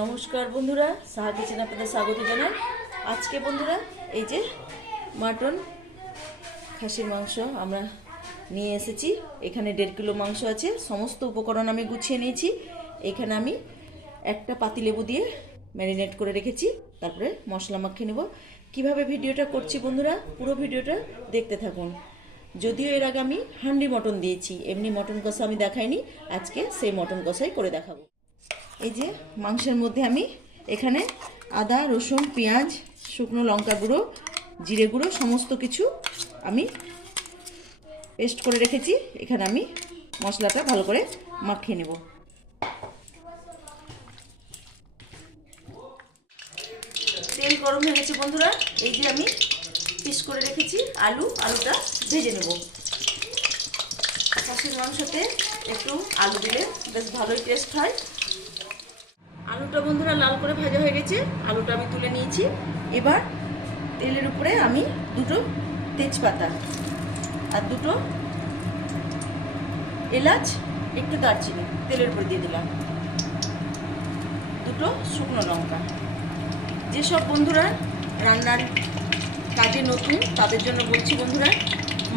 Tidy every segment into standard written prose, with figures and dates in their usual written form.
নমস্কার বন্ধুরা, সাহা কিচেনে আপনাদের স্বাগত জানাই। আজকে বন্ধুরা এই যে মাটন খাসির মাংস আমরা নিয়ে এসেছি। এখানে 1.5 কিলো মাংস আছে। সমস্ত উপকরণ আমি গুছিয়ে নিয়েছি। এখানে আমি একটা পাতিলেবু দিয়ে ম্যারিনেট করে রেখেছি। তারপরে মশলা মাখিয়ে নেব। কিভাবে ভিডিওটা করছি বন্ধুরা, পুরো ভিডিওটা দেখতে থাকুন। যদিও এর আগে আমি হান্ডি মটন দিয়েছি, এমনি মটন কষা আমি দেখাইনি। আজকে সেই মটন কষাই করে দেখাবো। এই যে মাংসের মধ্যে আমি এখানে আদা, রসুন, পেঁয়াজ, শুকনো লঙ্কা গুঁড়ো, জিরে গুঁড়ো সমস্ত কিছু আমি পেস্ট করে রেখেছি। এখানে আমি মশলাটা ভালো করে মাখিয়ে নেব। তেল গরম হয়ে গেছে বন্ধুরা। এই যে আমি পিস করে রেখেছি আলুটা ভেজে নেব। খাসির মাংসতে একটু আলু দিলে বেশ ভালোই টেস্ট হয়। আলুটা বন্ধুরা লাল করে ভাজা হয়ে গেছে। আলুটা আমি তুলে নিয়েছি। এবার তেলের উপরে আমি 2টো তেজপাতা আর 2টো এলাচ, একটু দারচিনি তেলের উপরে দিয়ে দিলাম। 2টো শুকনো লঙ্কা। যেসব বন্ধুরা রান্নার কাজে নতুন তাদের জন্য বলছি বন্ধুরা,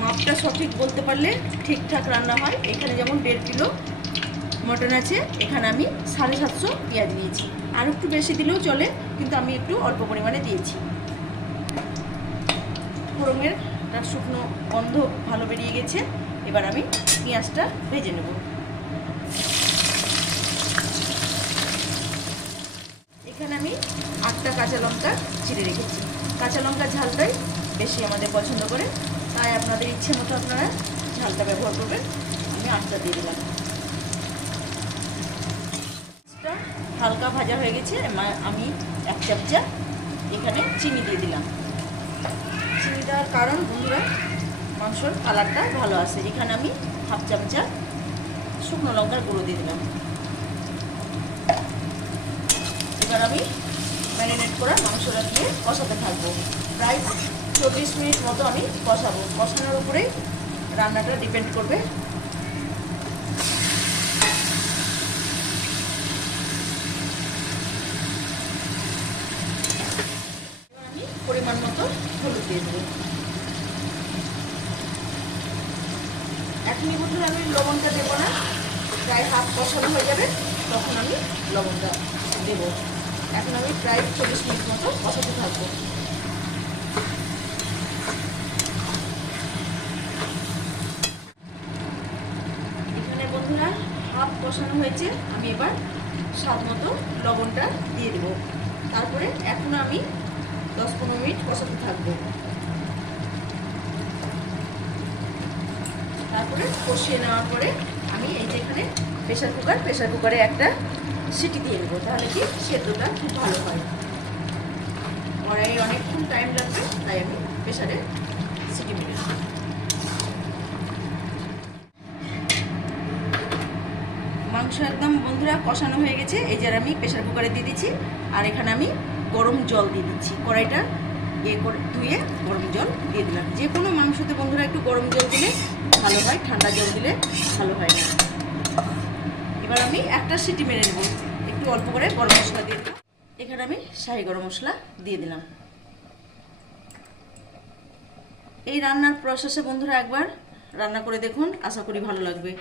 মাপটা সঠিক বলতে পারলে ঠিকঠাক রান্না হয়। এখানে যেমন 1.5 কিলো মটন আছে, এখানে আমি 750 পেঁয়াজ নিয়েছি। আর একটু বেশি দিলেও চলে, কিন্তু আমি একটু অল্প পরিমাণে দিয়েছি। ফোড়নের তার শুকনো গন্ধ ভালো বেরিয়ে গেছে। এবার আমি পেঁয়াজটা ভেজে নেব। এখানে আমি 8টা কাঁচা লঙ্কা চিড়ে রেখেছি। কাঁচা লঙ্কার ঝালটাই বেশি আমাদের পছন্দ করে, তাই আপনাদের ইচ্ছে মতো আপনারা ঝালটা ব্যবহার করবেন। আমি 8টা দিয়ে দিলাম। হালকা ভাজা হয়ে গেছে। আমি 1 চামচা এখানে চিনি দিয়ে দিলাম। চিনি দেওয়ার কারণ বন্ধুরা, মাংসর কালারটা ভালো আসে। এখানে আমি 1/2 চামচা শুকনো লঙ্কার গুঁড়ো দিয়ে দিলাম। এবার আমি ম্যারিনেট করা মাংসটা দিয়ে কষাতে থাকবো। প্রায় 24 মিনিট মতো আমি কষাবো। কষানোর উপরেই রান্নাটা ডিপেন্ড করবে। পরিমাণ মতো হলুদ দিয়ে দেবো। এখনই বন্ধুরা আমি লবণটা দেবো না, প্রায় হাফ কষানো হয়ে যাবে তখন আমি লবণটা দেবো। এখন আমি প্রায় 24 মিনিট মতো কষাতে থাকবো। এখানে বন্ধুরা হাফ কষানো হয়েছে। আমি এবার স্বাদ মতো লবণটা দিয়ে দেবো। তারপরে এখন আমি 10-15 মিনিট কষাতে থাকবো। তারপরে কষিয়ে নেওয়ার পরে আমি এই যে এখানে প্রেশার কুকারে একটা সিটি দিয়ে নেবো। তাহলে কি সেদ্ধটা খুব ভালো হয়। কড়াই অনেকক্ষণ টাইম লাগবে, তাই আমি প্রেশারে সিটি মেরে নেব। মাংস একদম বন্ধুরা কষানো হয়ে গেছে। এই যে আমি প্রেশার কুকারে দিয়ে দিচ্ছি। আর এখানে আমি গরম জল দিয়ে দিচ্ছি। কড়াইটা করে ধুয়ে গরম জল দিয়ে দিলাম। যে কোনো মাংসতে বন্ধুরা একটু গরম জল দিলে ভালো হয়, ঠান্ডা জল দিলে ভালো হয় না। এবার আমি একটা সিটি মেরে নেব। একটু অল্প করে গরম মশলা দিয়ে দিলাম। এখানে আমি শাহি গরম মশলা দিয়ে দিলাম। এই রান্নার প্রসেসে বন্ধুরা একবার রান্না করে দেখুন, আশা করি ভালো লাগবে।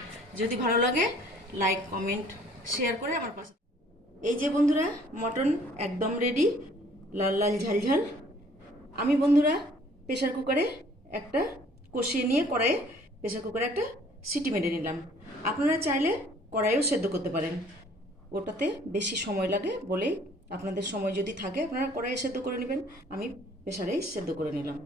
যদি ভালো লাগে লাইক, কমেন্ট, শেয়ার করে আমার পাশে। এই যে বন্ধুরা মটন একদম রেডি, লাল লাল ঝাল ঝাল। আমি বন্ধুরা প্রেশার কুকারে একটা কষিয়ে নিয়ে কড়াইয়ে প্রেশার কুকারে একটা সিটি মেরে নিলাম। আপনারা চাইলে কড়াইয়েও সেদ্ধ করতে পারেন, ওটাতে বেশি সময় লাগে বলেই। আপনাদের সময় যদি থাকে আপনারা কড়াইয়ে সেদ্ধ করে নেবেন। আমি প্রেশারেই সেদ্ধ করে নিলাম।